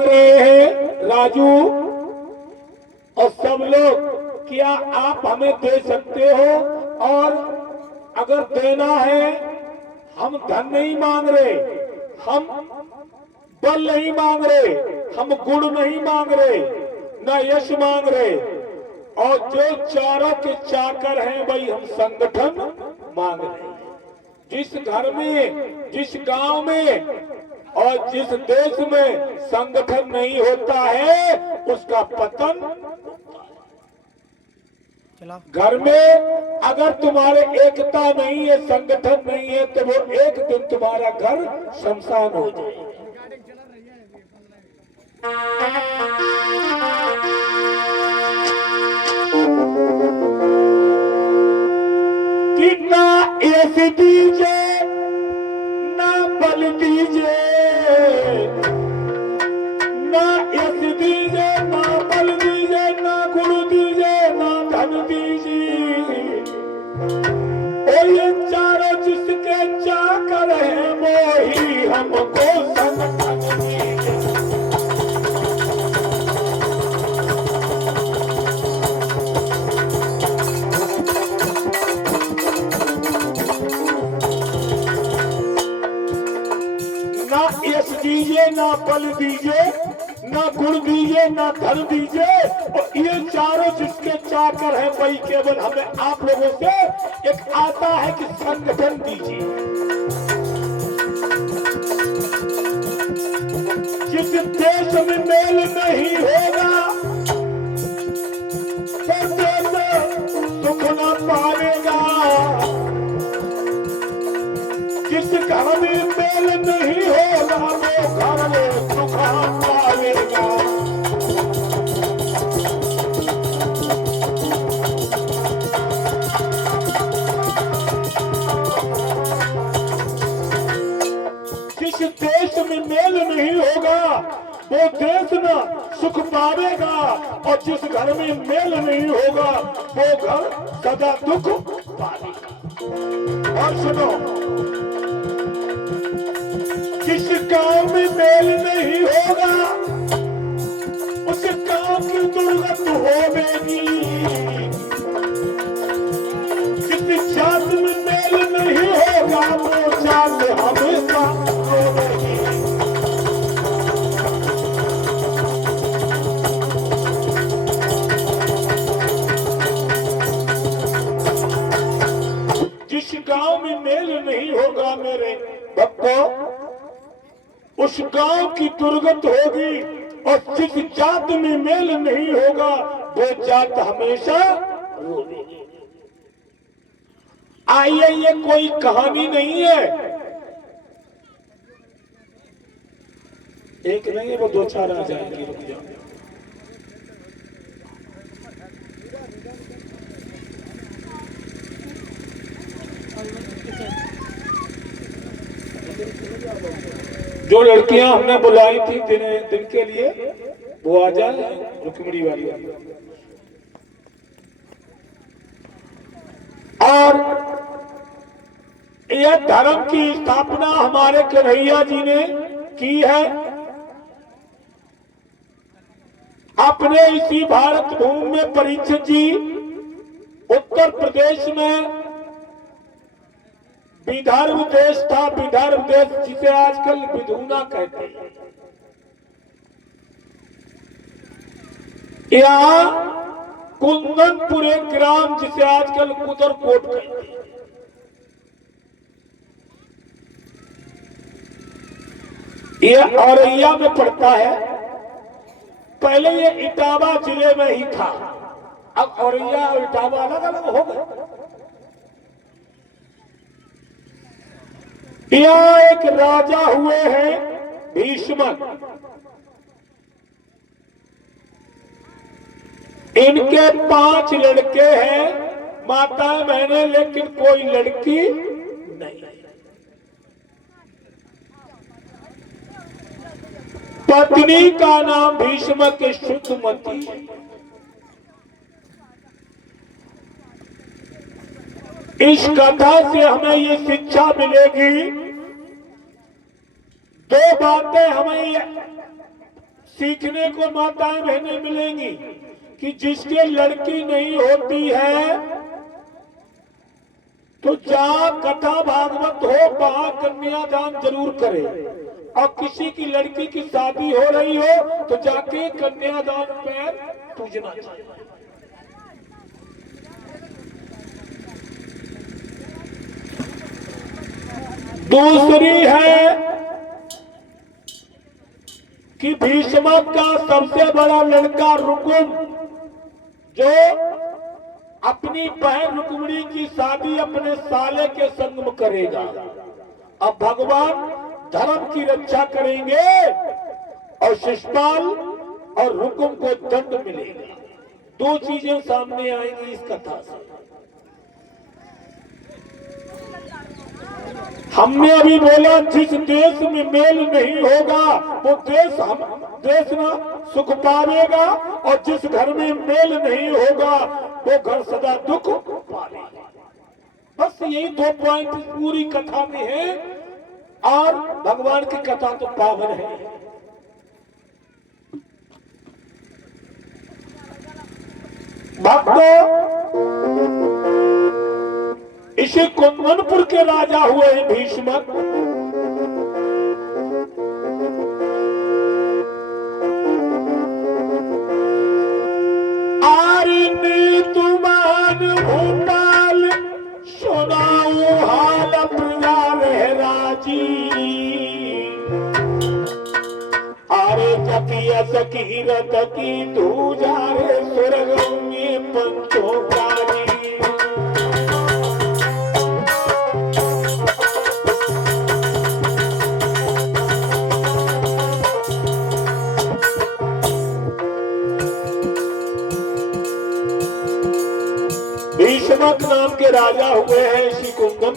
रहे हैं राजू और सब लोग, क्या आप हमें दे सकते हो? और अगर देना है, हम धन नहीं मांग रहे, हम बल नहीं मांग रहे, हम गुण नहीं मांग रहे, न यश मांग रहे, और जो चारों के चाकर हैं वही हम संगठन मांग रहे हैं। जिस घर में, जिस गांव में और जिस देश में संगठन नहीं होता है उसका पतन होता है। घर में अगर तुम्हारे एकता नहीं है, संगठन नहीं है, तो वो एक दिन तुम्हारा घर शमशान हो जाएगा। कितना ऐसी दीजिए ना बल दीजिए, ना यश दीजिए, ना बल दीजिए, ना गुण दीजिए, ना धन दीजिए। और ये चारों जिसके चाकर हैं वो ही हमको संगठन दीजिए। ना यश दीजिए, ना बल दीजिए, ना गुण दीजिए, ना धन दीजिए, और ये चारों जिसके चाकर हैं वही केवल हमें आप लोगों से एक आता है कि संगठन दीजिए। जिस देश में मेल नहीं होगा वो देश सुख न पाएगा। जिस घर में मेल नहीं होगा वो घर में सुख न पाएगा। जिस देश में मेल नहीं होगा वो देश न सुख पाएगा, और जिस घर में मेल नहीं होगा वो घर सदा दुख पाएगा। और सुनो, जिस गांव में मेल नहीं होगा उस गांव की दुर्गत होगी। जिस जात में मेल नहीं होगा वो जात हमेशा होगी। जिस गांव में मेल नहीं होगा मेरे भक्तों, उस गांव की दुर्गत होगी, और जिस जात में मेल नहीं होगा वो जात हमेशा रोगी। आइए, ये कोई कहानी नहीं है, एक नहीं है, वो दो चार आ जाएंगे। रुक जाओ। जो लड़कियां हमने बुलाई थी दिन के लिए वो आ जाए, रुक्मिणी वाली। और यह धर्म की स्थापना हमारे कन्हैया जी ने की है। अपने इसी भारत भूमि में परीक्षित जी उत्तर प्रदेश में विदर्भ देश था, विदर्भ देश जिसे आजकल विधूना कहते हैं। यहाँ कुंदनपुर एक ग्राम जिसे आजकल कुदरकोट कहते हैं, यह औरैया में पड़ता है। पहले ये इटावा जिले में ही था, अब औरैया और इटावा अलग अलग हो गए। यहाँ एक राजा हुए हैं भीष्मक। इनके 5 लड़के हैं, माता बहने, लेकिन कोई लड़की नहीं। पत्नी का नाम भीष्मक शुद्धमती है। इस कथा से हमें ये शिक्षा मिलेगी, 2 बातें हमें सीखने को माताएं बहनें मिलेंगी कि जिसके लड़की नहीं होती है तो जहां कथा भागवत हो वहां कन्यादान जरूर करे, और किसी की लड़की की शादी हो रही हो तो जाके कन्यादान पैर पूजना चाहिए। दूसरी है कि भीष्म का सबसे बड़ा लड़का रुकुम जो अपनी बहन रुक्मिणी की शादी अपने साले के संग में करेगा। अब भगवान धर्म की रक्षा करेंगे और शिशुपाल और रुकुम को दंड मिलेगा। दो चीजें सामने आएंगी इस कथा से। हमने अभी बोला जिस देश में मेल नहीं होगा वो देश ना सुख पावेगा, और जिस घर में मेल नहीं होगा वो घर सदा दुख पावेगा। बस यही 2 पॉइंट पूरी कथा में है, और भगवान की कथा तो पावन है। भक्तों, इसी कुंदनपुर के राजा हुए हैं भीष्म। आरिनी तुमान भूपाल सुनाऊ हाल प्रजा राजी। आरे जकिया सकीरत की धूजा रे स्वर्ग में पंचों प्राणी। भीष्मक नाम के राजा हुए हैं इसी कुंदन